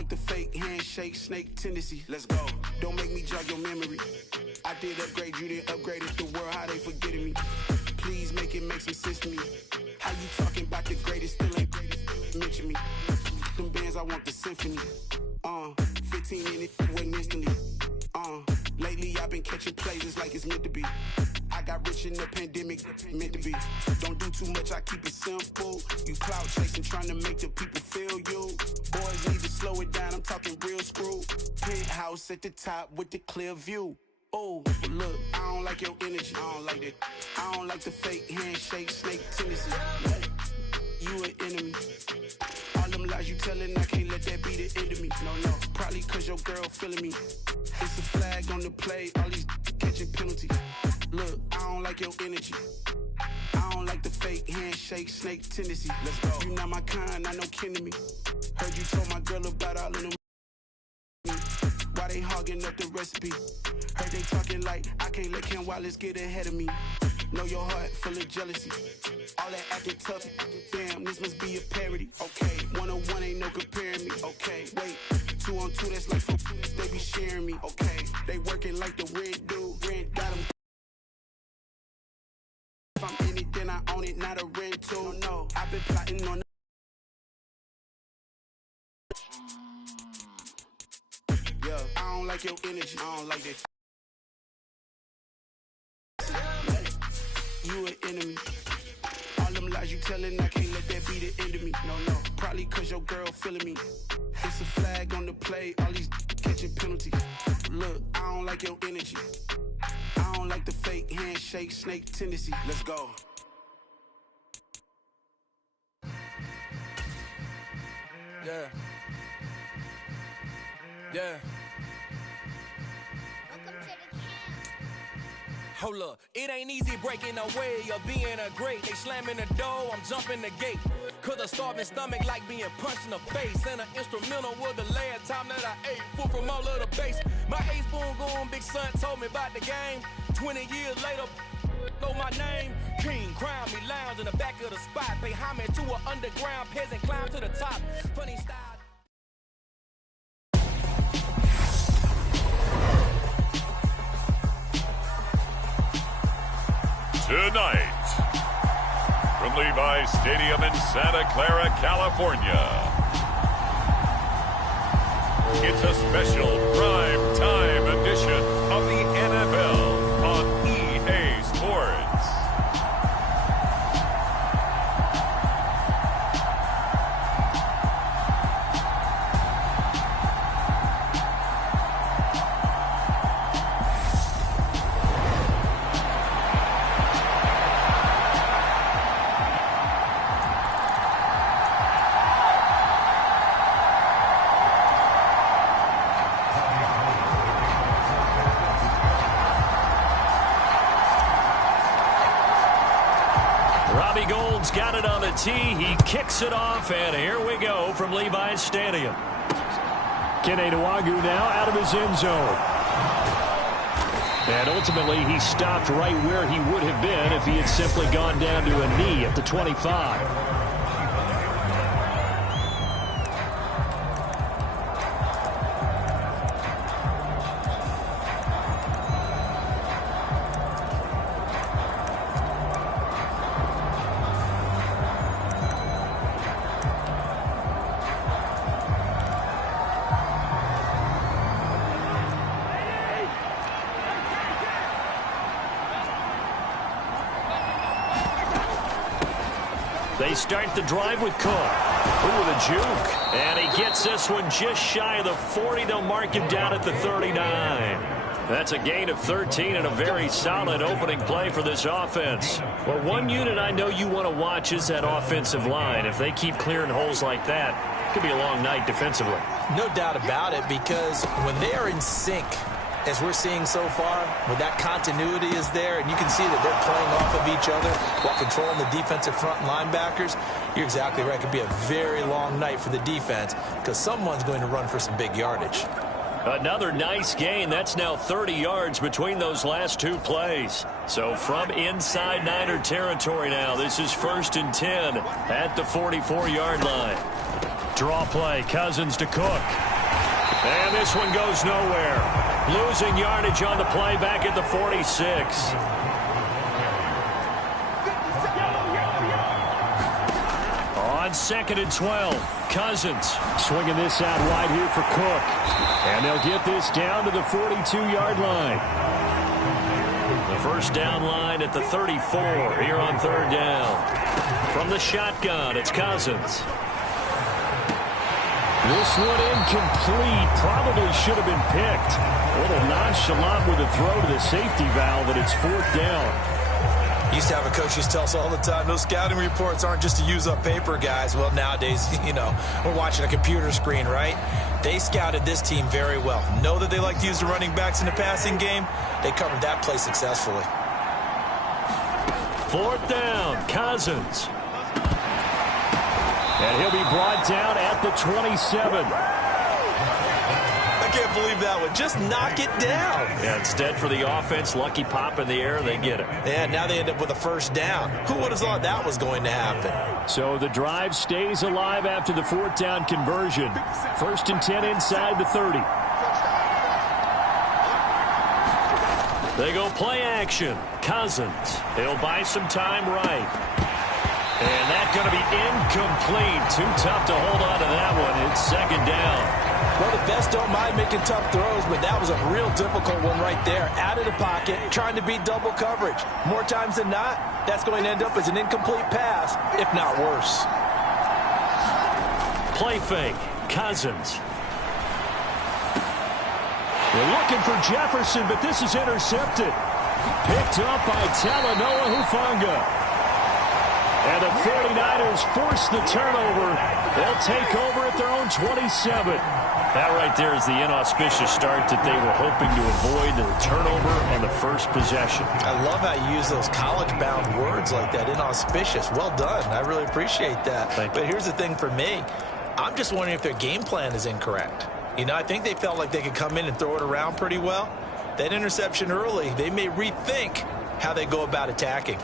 like the fake handshake, snake tendency. Let's go. Don't make me jog your memory. I did upgrade, you didn't upgrade it. The world, how they forgetting me. Please make it make some sense to me. How you talking about the greatest, still ain't greatest, mention me. Them bands, I want the symphony. 15 in it, wasn't instantly. Lately I've been catching plays, it's like it's meant to be. I got rich in the pandemic, meant to be. Don't do too much, I keep it simple. You clout chasing, trying to make the people feel you. Boys need to slow it down, I'm talking real screw. Penthouse at the top with the clear view. Oh, look, I don't like your energy, I don't like that. I don't like the fake handshake, snake tendency. You an enemy. All them lies you telling, I can't let that be the end of me. No, probably cause your girl feeling me. It's a flag on the play, all these catching penalties. Look, I don't like your energy. I don't like the fake handshake, snake tendency. Let's go. You not my kind, I know kin to me. Heard you told my girl about all of them. Why they hogging up the recipe? Heard they talking like I can't let Ken Wallace get ahead of me. Know your heart full of jealousy. All that acting tough. Damn, this must be a parody. Okay, 1-on-1 ain't no comparing me. Okay, wait, 2-on-2 that's like 4. They be sharing me. Okay, they working like the red dude. Rent got them. If I'm in it, then I own it, not a rental. No, I've been plotting on. Yeah, I don't like your energy. I don't like that. You an enemy. All them lies you telling, I can't let that be the end of me. No, probably cause your girl feeling me. It's a flag on the play, all these catching penalties. Look, I don't like your energy. I don't like the fake handshake, snake tendency. Let's go. Yeah. Yeah. Hold up, it ain't easy breaking away or being a great. They slamming the door, I'm jumping the gate. Cause a starving stomach like being punched in the face. And an instrumental was the last time that I ate food from all of the bass. My A-spoon going big son told me about the game. 20 years later, know my name. King, crown me, lounge in the back of the spot. Pay homage to an underground peasant, climb to the top. Funny style. Tonight, from Levi's Stadium in Santa Clara, California, it's a special prime time edition of the NFL on EA Sports. Got it on the tee. He kicks it off, and here we go from Levi's Stadium. Kene Nwangwu now out of his end zone. And ultimately, he stopped right where he would have been if he had simply gone down to a knee at the 25. They start the drive with Cook. Ooh, the juke. And he gets this one just shy of the 40. They'll mark him down at the 39. That's a gain of 13 and a very solid opening play for this offense. Well, one unit I know you want to watch is that offensive line. If they keep clearing holes like that, it could be a long night defensively. No doubt about it, because when they are in sync, as we're seeing so far, when that continuity is there, and you can see that they're playing off of each other while controlling the defensive front linebackers, you're exactly right. It could be a very long night for the defense because someone's going to run for some big yardage. Another nice gain. That's now 30 yards between those last two plays. So from inside Niner territory now, this is 1st and 10 at the 44-yard line. Draw play, Cousins to Cook. And this one goes nowhere. Losing yardage on the play back at the 46. On 2nd and 12, Cousins swinging this out wide here for Cook. And they'll get this down to the 42-yard line. The first down line at the 34 here on 3rd down. From the shotgun, it's Cousins. This one incomplete. Probably should have been picked. A little nonchalant with a throw to the safety valve, and it's 4th down. Used to have a coach used to tell us all the time, those scouting reports aren't just to use up paper, guys. Well, nowadays, we're watching a computer screen, right? They scouted this team very well. Know that they like to use the running backs in the passing game. They covered that play successfully. 4th down, Cousins. And he'll be brought down at the 27. I can't believe that one. Just knock it down. Yeah, instead for the offense, lucky pop in the air, they get it. Yeah, now they end up with a 1st down. Who would have thought that was going to happen? So the drive stays alive after the 4th down conversion. 1st and 10 inside the 30. They go play action. Cousins. He'll buy some time right. And that's going to be incomplete. Too tough to hold on to that one. It's 2nd down. Well, the best don't mind making tough throws, but that was a real difficult one right there. Out of the pocket, trying to beat double coverage. More times than not, that's going to end up as an incomplete pass, if not worse. Play fake. Cousins. They're looking for Jefferson, but this is intercepted. Picked up by Talanoa Hufanga. And the 49ers force the turnover. They'll take over at their own 27. That right there is the inauspicious start that they were hoping to avoid, the turnover on the first possession. I love how you use those college-bound words like that, inauspicious. Well done. I really appreciate that. But here's the thing for me. I'm just wondering if their game plan is incorrect. I think they felt like they could come in and throw it around pretty well. That interception early, they may rethink how they go about attacking.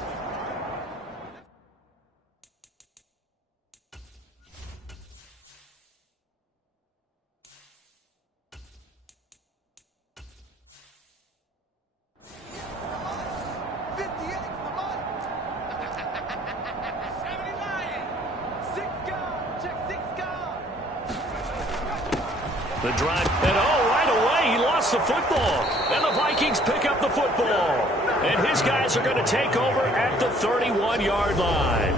The drive, and right away, he lost the football. And the Vikings pick up the football. And his guys are going to take over at the 31-yard line.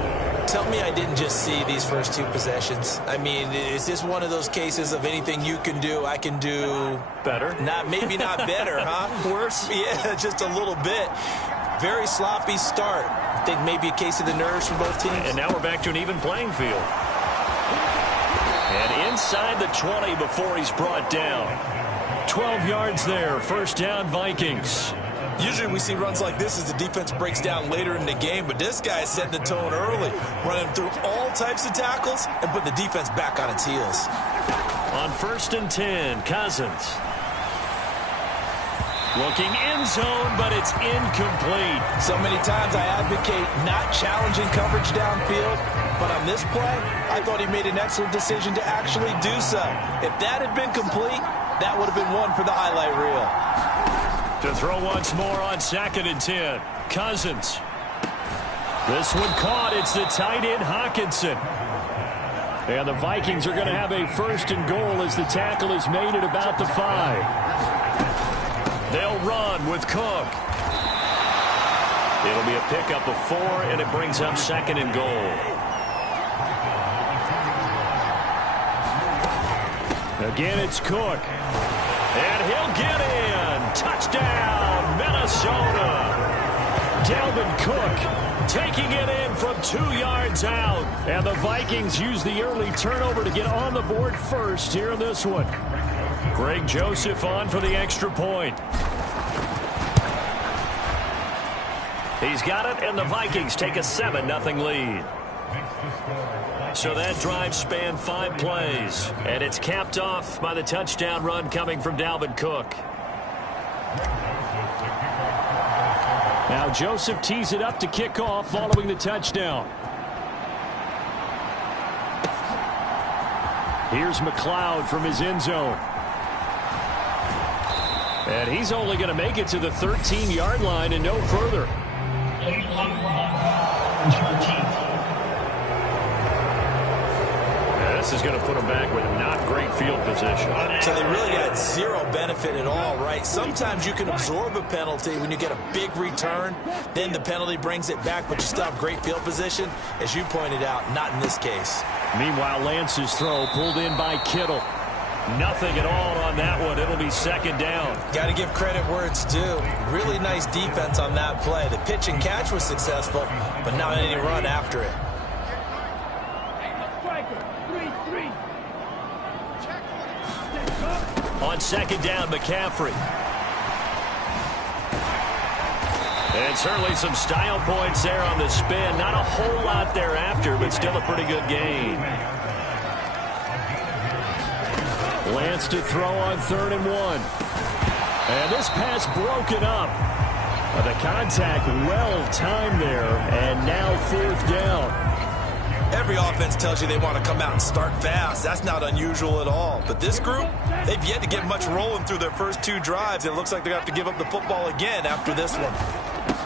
Tell me I didn't just see these first 2 possessions. I mean, is this one of those cases of anything you can do, I can do better? Maybe not better, huh? Worse? Yeah, just a little bit. Very sloppy start. I think maybe a case of the nerves for both teams. And now we're back to an even playing field. And inside the 20 before he's brought down. 12 yards there. 1st down, Vikings. Usually we see runs like this as the defense breaks down later in the game, but this guy is setting the tone early, running through all types of tackles and putting the defense back on its heels. On 1st and 10, Cousins. Looking end zone, but it's incomplete. So many times I advocate not challenging coverage downfield, but on this play, I thought he made an excellent decision to actually do so. If that had been complete, that would have been one for the highlight reel. To throw once more on 2nd and 10. Cousins. This one caught. It's the tight end, Hockenson. And the Vikings are going to have a 1st and goal as the tackle is made at about the 5. They'll run with Cook. It'll be a pickup of 4, and it brings up 2nd and goal. Again, it's Cook. And he'll get in. Touchdown, Minnesota. Dalvin Cook taking it in from 2 yards out. And the Vikings use the early turnover to get on the board first here in this one. Greg Joseph on for the extra point. He's got it, and the Vikings take a 7-0 lead. So that drive spanned 5 plays, and it's capped off by the touchdown run coming from Dalvin Cook. Now Joseph tees it up to kick off following the touchdown. Here's McLeod from his end zone. And he's only going to make it to the 13-yard line and no further. This is going to put them back with not great field position. So they really got zero benefit at all, right? Sometimes you can absorb a penalty when you get a big return. Then the penalty brings it back, but you still have great field position. As you pointed out, not in this case. Meanwhile, Lance's throw pulled in by Kittle. Nothing at all on that one. It'll be second down. Got to give credit where it's due. Really nice defense on that play. The pitch and catch was successful, but not any run after it. On second down, McCaffrey. And certainly some style points there on the spin. Not a whole lot thereafter, but still a pretty good gain. Lance to throw on 3rd and 1. And this pass broken up. The contact well timed there, and now 4th down. Every offense tells you they want to come out and start fast. That's not unusual at all. But this group, they've yet to get much rolling through their first 2 drives. It looks like they're going to have to give up the football again after this one.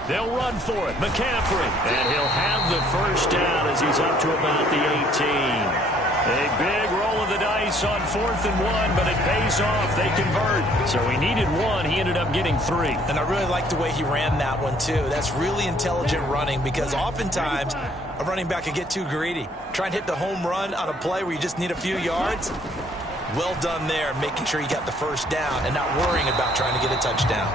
They'll run for it. McCaffrey. And he'll have the first down as he's up to about the 18. A big roll of the dice on 4th and 1, but it pays off. They convert. So he needed 1. He ended up getting 3. And I really like the way he ran that one, too. That's really intelligent running because oftentimes a running back can get too greedy. Try and hit the home run on a play where you just need a few yards. Well done there, making sure you got the first down and not worrying about trying to get a touchdown.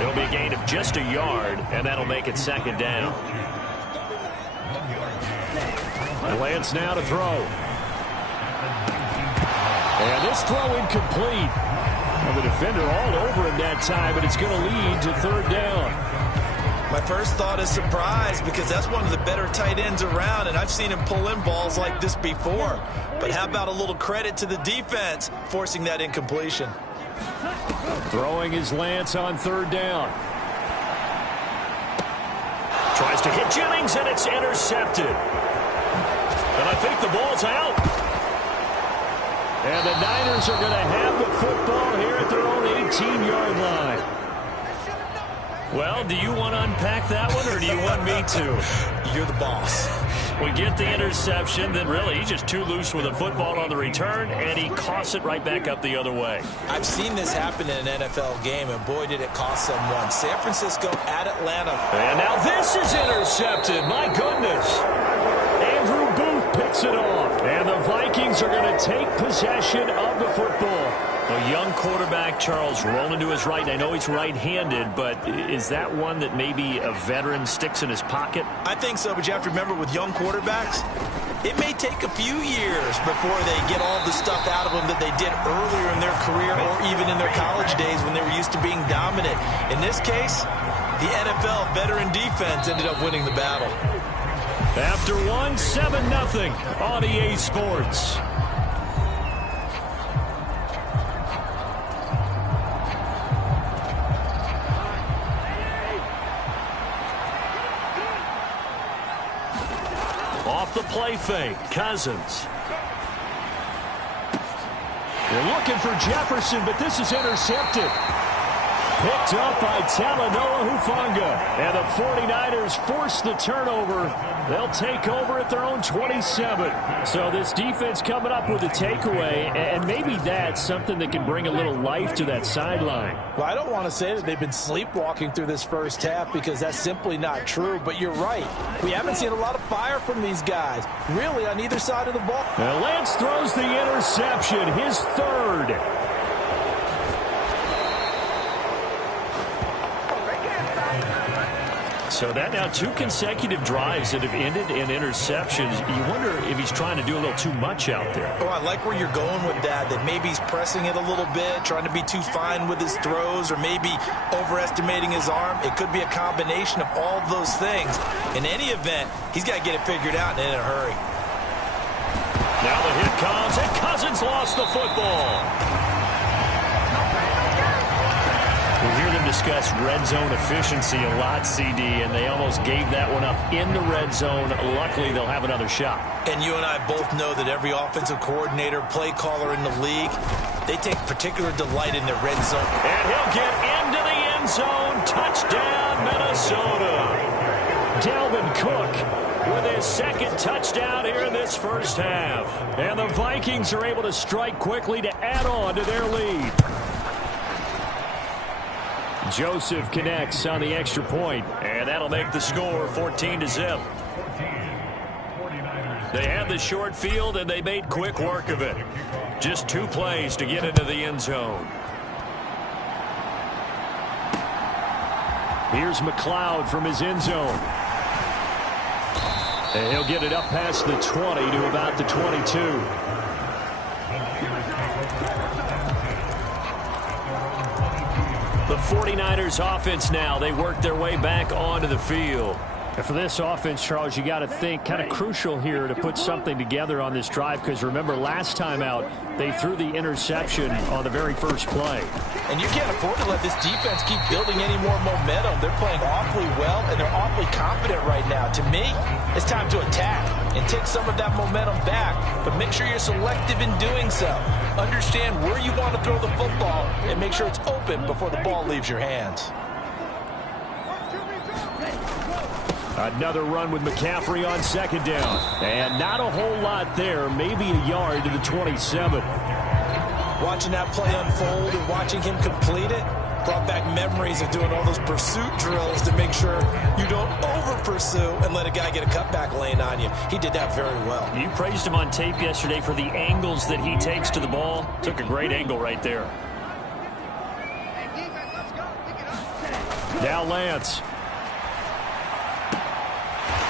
It'll be a gain of just a yard, and that'll make it second down. Lance now to throw. And this throw incomplete. Well, the defender all over him that time, but it's going to lead to 3rd down. My first thought is surprise because that's one of the better tight ends around, and I've seen him pull in balls like this before. But how about a little credit to the defense forcing that incompletion? Throwing is Lance on 3rd down. Tries to hit Jennings, and it's intercepted. And I think the ball's out. And the Niners are going to have the football here at their own 18-yard line. Well, do you want to unpack that one, or do you want me to? You're the boss. We get the interception, then really he's just too loose with the football on the return, and he coughs it right back up the other way. I've seen this happen in an NFL game, and boy, did it cost someone. San Francisco at Atlanta. And now this is intercepted. My goodness. Andrew Booth picks it off, and the Vikings are going to take possession of the football. A young quarterback, Charles, rolling to his right. I know he's right-handed, but is that one that maybe a veteran sticks in his pocket? I think so, but you have to remember with young quarterbacks, it may take a few years before they get all the stuff out of them that they did earlier in their career or even in their college days when they were used to being dominant. In this case, the NFL veteran defense ended up winning the battle. After 7-0 on EA Sports. Off the play fake, Cousins. They're looking for Jefferson, but this is intercepted. Picked up by Talanoa Hufanga. And the 49ers force the turnover. They'll take over at their own 27. So this defense coming up with a takeaway, and maybe that's something that can bring a little life to that sideline. Well, I don't want to say that they've been sleepwalking through this first half because that's simply not true, but you're right. We haven't seen a lot of fire from these guys, really, on either side of the ball. Now Lance throws the interception, his 3rd. So that now 2 consecutive drives that have ended in interceptions. You wonder if he's trying to do a little too much out there. Oh, I like where you're going with that maybe he's pressing it a little bit, trying to be too fine with his throws, or maybe overestimating his arm. It could be a combination of all of those things. In any event, he's got to get it figured out and in a hurry. Now the hit comes, and Cousins lost the football. We hear them discuss red zone efficiency a lot, CD, and they almost gave that one up in the red zone. Luckily, they'll have another shot. And you and I both know that every offensive coordinator, play caller in the league, they take particular delight in the red zone. And he'll get into the end zone. Touchdown, Minnesota. Dalvin Cook with his second touchdown here in this first half. And the Vikings are able to strike quickly to add on to their lead. Joseph connects on the extra point, and that'll make the score 14-0. They had the short field, and they made quick work of it. Just 2 plays to get into the end zone. Here's McLeod from his end zone. And he'll get it up past the 20 to about the 22. The 49ers offense now, they work their way back onto the field. And for this offense, Charles, you got to think kind of crucial here to put something together on this drive, because remember last time out they threw the interception on the very first play. And you can't afford to let this defense keep building any more momentum. They're playing awfully well, and they're awfully confident right now. To me, it's time to attack and take some of that momentum back, but make sure you're selective in doing so. Understand where you want to throw the football and make sure it's open before the ball leaves your hands. Another run with McCaffrey on second down. And not a whole lot there, maybe a yard to the 27. Watching that play unfold and watching him complete it brought back memories of doing all those pursuit drills to make sure you don't over-pursue and let a guy get a cutback lane on you. He did that very well. You praised him on tape yesterday for the angles that he takes to the ball. Took a great angle right there. Now Lance.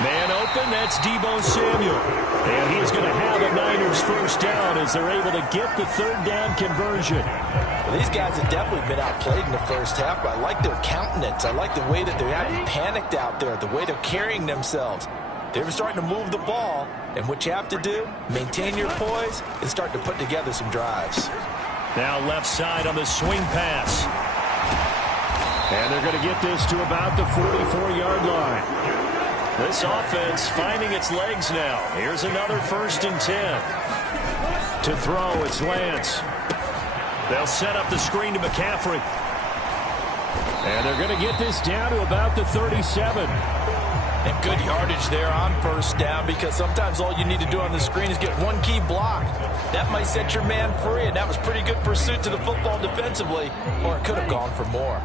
Man open, that's Deebo Samuel. And he's going to have a Niners first down as they're able to get the third down conversion. Well, these guys have definitely been outplayed in the first half, but I like their countenance. I like the way that they haven't panicked out there, the way they're carrying themselves. They're starting to move the ball, and what you have to do, maintain your poise and start to put together some drives. Now left side on the swing pass. And they're going to get this to about the 44-yard line. This offense finding its legs now. Here's another 1st and 10. To throw, it's Lance. They'll set up the screen to McCaffrey. And they're going to get this down to about the 37. And good yardage there on first down, because sometimes all you need to do on the screen is get one key block. That might set your man free, and that was pretty good pursuit to the football defensively, or it could have gone for more.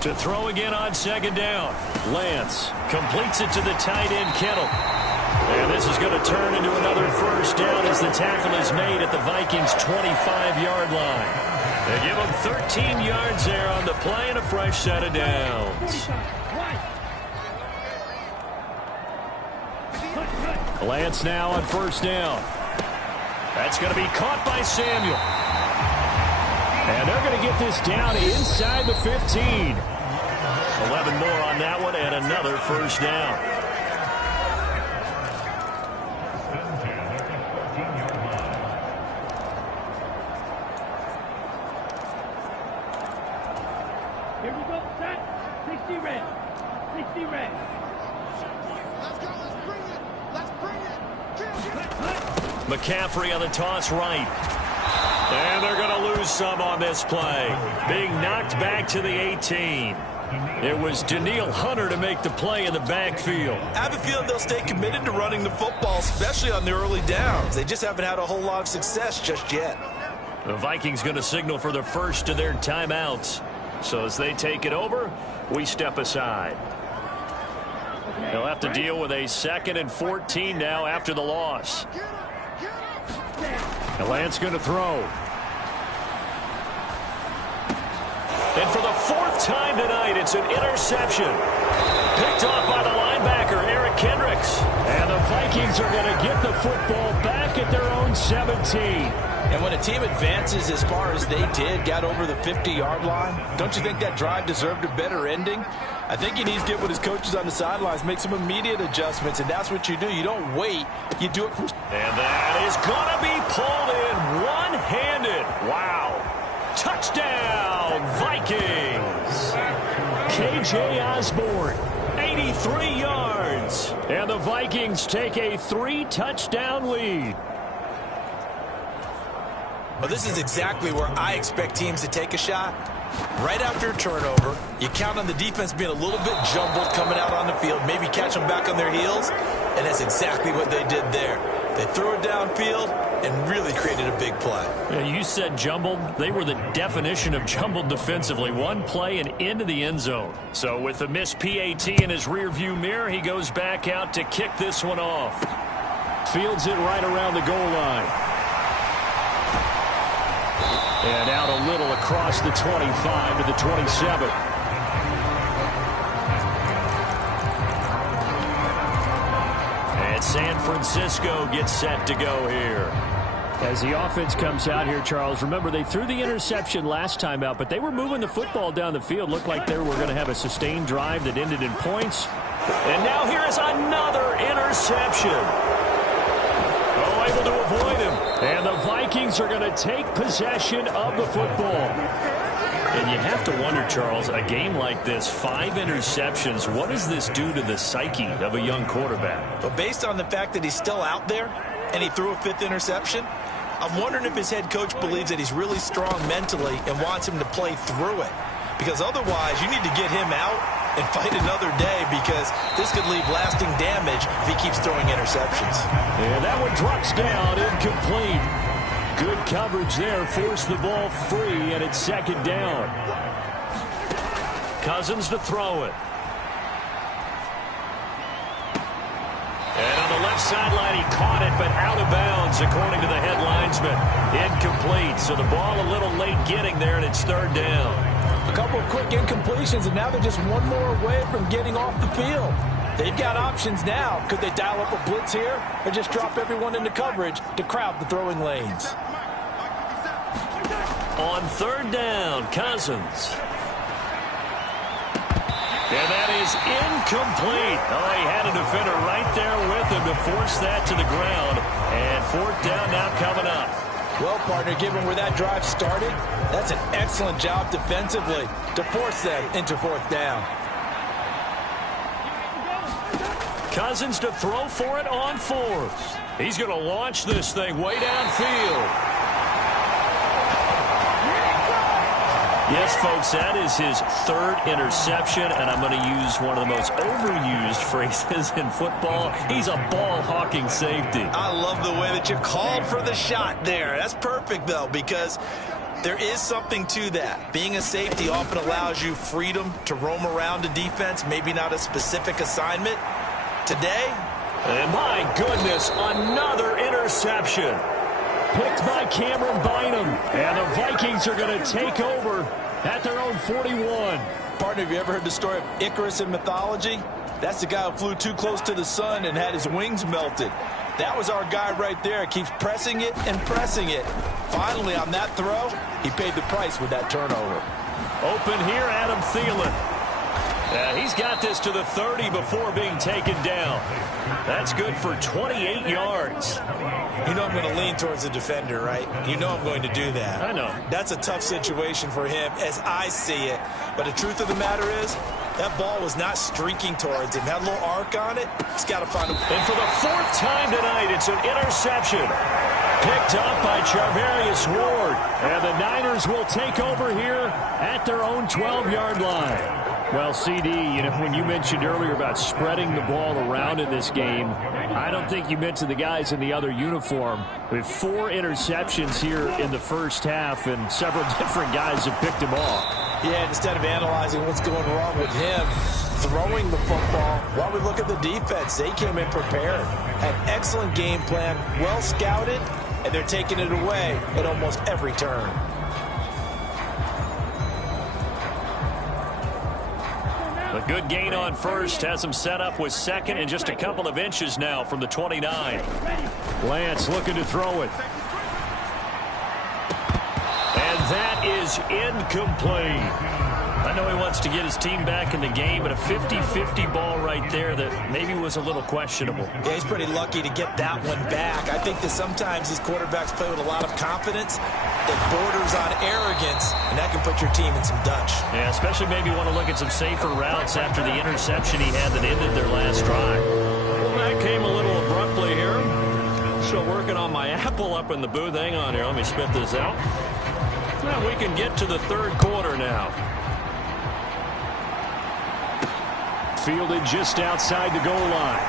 To throw again on second down. Lance completes it to the tight end, Kittle. And this is going to turn into another first down as the tackle is made at the Vikings' 25-yard line. They give them 13 yards there on the play and a fresh set of downs. Lance now on first down. That's going to be caught by Samuel. And they're going to get this down inside the 15. 11 more on that one and another first down. Here we go, set. 60 red. 60 red. Let's go, let's bring it. Let's bring it. McCaffrey on the toss right. And they're going to lose some on this play. Being knocked back to the 18. It was Danielle Hunter to make the play in the backfield. I have a feeling they'll stay committed to running the football, especially on the early downs. They just haven't had a whole lot of success just yet. The Vikings going to signal for the first of their timeouts. So as they take it over, we step aside. They'll have to deal with a 2nd and 14 now after the loss. And Lance going to throw. And for the 4th time tonight, it's an interception. Picked off by the linebacker, Eric Kendricks. And the Vikings are going to get the football back at their own 17. And when a team advances as far as they did, got over the 50-yard line, don't you think that drive deserved a better ending? I think he needs to get with his coaches on the sidelines, make some immediate adjustments, and that's what you do. You don't wait. You do it from... And that is going to be pulled in one-handed. Wow. Touchdown, Vikings. KJ Osborne, 83 yards. And the Vikings take a 3-touchdown lead. Well, this is exactly where I expect teams to take a shot. Right after a turnover, you count on the defense being a little bit jumbled coming out on the field, maybe catch them back on their heels, and that's exactly what they did there. They threw it downfield and really created a big play. Yeah, you said jumbled. They were the definition of jumbled defensively. One play and into the end zone. So with the missed PAT in his rearview mirror, he goes back out to kick this one off. Fields it right around the goal line. And out a little across the 25 to the 27. And San Francisco gets set to go here. As the offense comes out here, Charles, remember they threw the interception last time out, but they were moving the football down the field. Looked like they were going to have a sustained drive that ended in points. And now here is another interception. Oh, able to avoid him. And the Vikings are going to take possession of the football. And you have to wonder, Charles, a game like this, 5 interceptions, what does this do to the psyche of a young quarterback? But based on the fact that he's still out there and he threw a 5th interception, I'm wondering if his head coach believes that he's really strong mentally and wants him to play through it. Because otherwise, you need to get him out and fight another day, because this could leave lasting damage if he keeps throwing interceptions. And that one drops down, incomplete. Good coverage there, forced the ball free, and it's second down. Cousins to throw it. And on the left sideline, he caught it, but out of bounds, according to the head linesman. Incomplete, so the ball a little late getting there, and it's third down. A couple of quick incompletions, and now they're just one more away from getting off the field. They've got options now. Could they dial up a blitz here or just drop everyone into coverage to crowd the throwing lanes? On third down, Cousins. And that is incomplete. Oh, he had a defender right there with him to force that to the ground. And fourth down now coming up. Well, partner, given where that drive started, that's an excellent job defensively to force them into fourth down. Cousins to throw for it on fourth. He's going to launch this thing way downfield. Yes, folks, that is his 3rd interception, and I'm going to use one of the most overused phrases in football. He's a ball-hawking safety. I love the way that you called for the shot there. That's perfect, though, because there is something to that. Being a safety often allows you freedom to roam around a defense, maybe not a specific assignment. Today, and my goodness, another interception. Picked by Cameron Bynum. And the Vikings are going to take over at their own 41. Partner, have you ever heard the story of Icarus in mythology? That's the guy who flew too close to the sun and had his wings melted. That was our guy right there. Keeps pressing it and pressing it. Finally, on that throw, he paid the price with that turnover. Open here, Adam Thielen. He's got this to the 30 before being taken down. That's good for 28 yards. You know I'm going to lean towards the defender, right? You know I'm going to do that. I know. That's a tough situation for him as I see it. But the truth of the matter is, that ball was not streaking towards him. Had a little arc on it. He's got to find a... And for the 4th time tonight, it's an interception. Picked up by Charvarius Ward. And the Niners will take over here at their own 12-yard line. Well, CD, you know, when you mentioned earlier about spreading the ball around in this game, I don't think you mentioned the guys in the other uniform. We have 4 interceptions here in the first half, and several different guys have picked him off. Yeah, instead of analyzing what's going wrong with him throwing the football, while we look at the defense, they came in prepared. Had excellent game plan, well scouted, and they're taking it away at almost every turn. A good gain on first has him set up with second and just a couple of inches now from the 29. Lance looking to throw it. And that is incomplete. I know he wants to get his team back in the game, but a 50-50 ball right there that maybe was a little questionable. Yeah, he's pretty lucky to get that one back. I think that sometimes these quarterbacks play with a lot of confidence that borders on arrogance, and that can put your team in some Dutch. Yeah, especially maybe want to look at some safer routes after the interception he had that ended their last drive. Well, that came a little abruptly here. Still working on my apple up in the booth. Hang on here. Let me spit this out. Well, we can get to the third quarter now. Fielded just outside the goal line.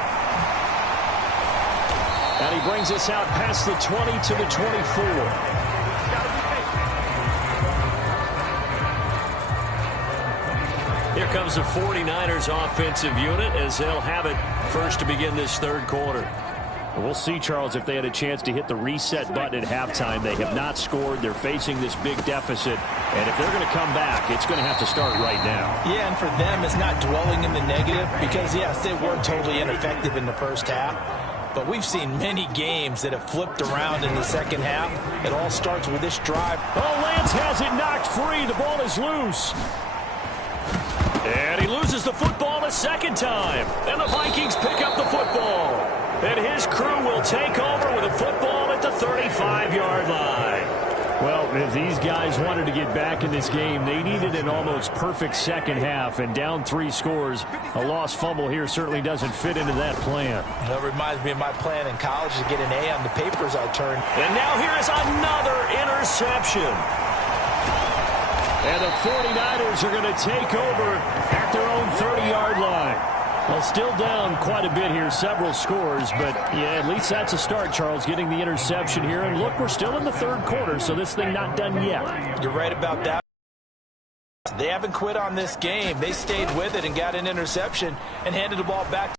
And he brings us out past the 20 to the 24. Here comes the 49ers offensive unit as they'll have it first to begin this third quarter. We'll see, Charles, if they had a chance to hit the reset button at halftime. They have not scored. They're facing this big deficit. And if they're going to come back, it's going to have to start right now. Yeah, and for them, it's not dwelling in the negative because, yes, they were totally ineffective in the first half. But we've seen many games that have flipped around in the second half. It all starts with this drive. Oh, Lance has it knocked free. The ball is loose. And he loses the football a second time. And the Vikings pick up the football. And his crew will take over with a football at the 35-yard line. Well, if these guys wanted to get back in this game, they needed an almost perfect second half. And down 3 scores, a lost fumble here certainly doesn't fit into that plan. That reminds me of my plan in college to get an A on the papers I turned. And now here is another interception. And the 49ers are going to take over at their own 30-yard line. Well, still down quite a bit here, several scores, but yeah, at least that's a start, Charles, getting the interception here. And look, we're still in the third quarter, so this thing not done yet. You're right about that. They haven't quit on this game. They stayed with it and got an interception and handed the ball back.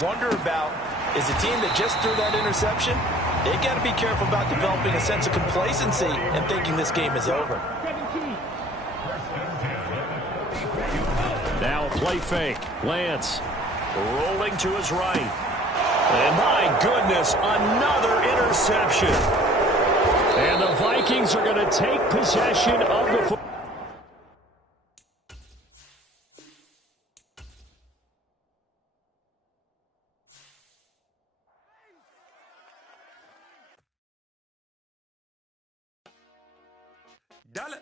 Wonder about is the team that just threw that interception, they got to be careful about developing a sense of complacency and thinking this game is over. Now a play fake. Lance rolling to his right. And my goodness, another interception. And the Vikings are going to take possession of the football. Dollar.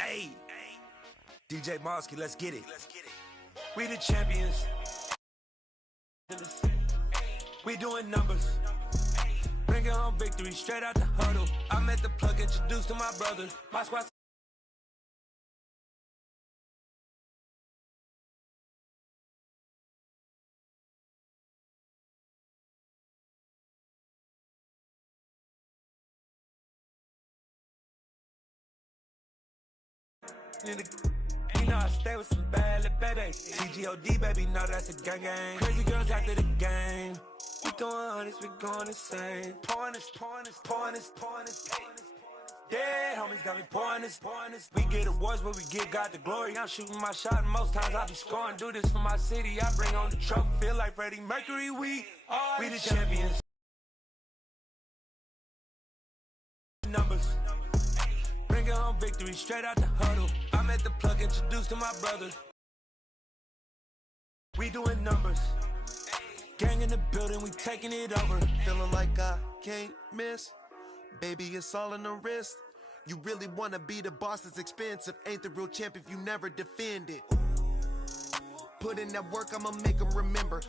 Hey. DJ Mosky, let's get it. We the champions. We doing numbers. Bringing home victory straight out the huddle. I'm at the plug, introduced to my brother. My squad. You know I stay with some bad little baby. CGOD, baby, know that's a gang gang. Crazy girls after the game. We throwing hundreds, we going insane. Pouring this. Yeah, homies got me pouring this. We get awards, but we give God the glory. I'm shooting my shot, and most times I be scoring. Do this for my city, I bring on the trophy. Feel like Freddie Mercury, we the champions. Numbers. Bringing home victory straight out the huddle. I'm at the plug, introduced to my brother. We doing numbers. Gang in the building, we taking it over. Feeling like I can't miss. Baby, it's all in the wrist. You really wanna be the boss, it's expensive. Ain't the real champ if you never defend it. Put in that work, I'ma make them remember.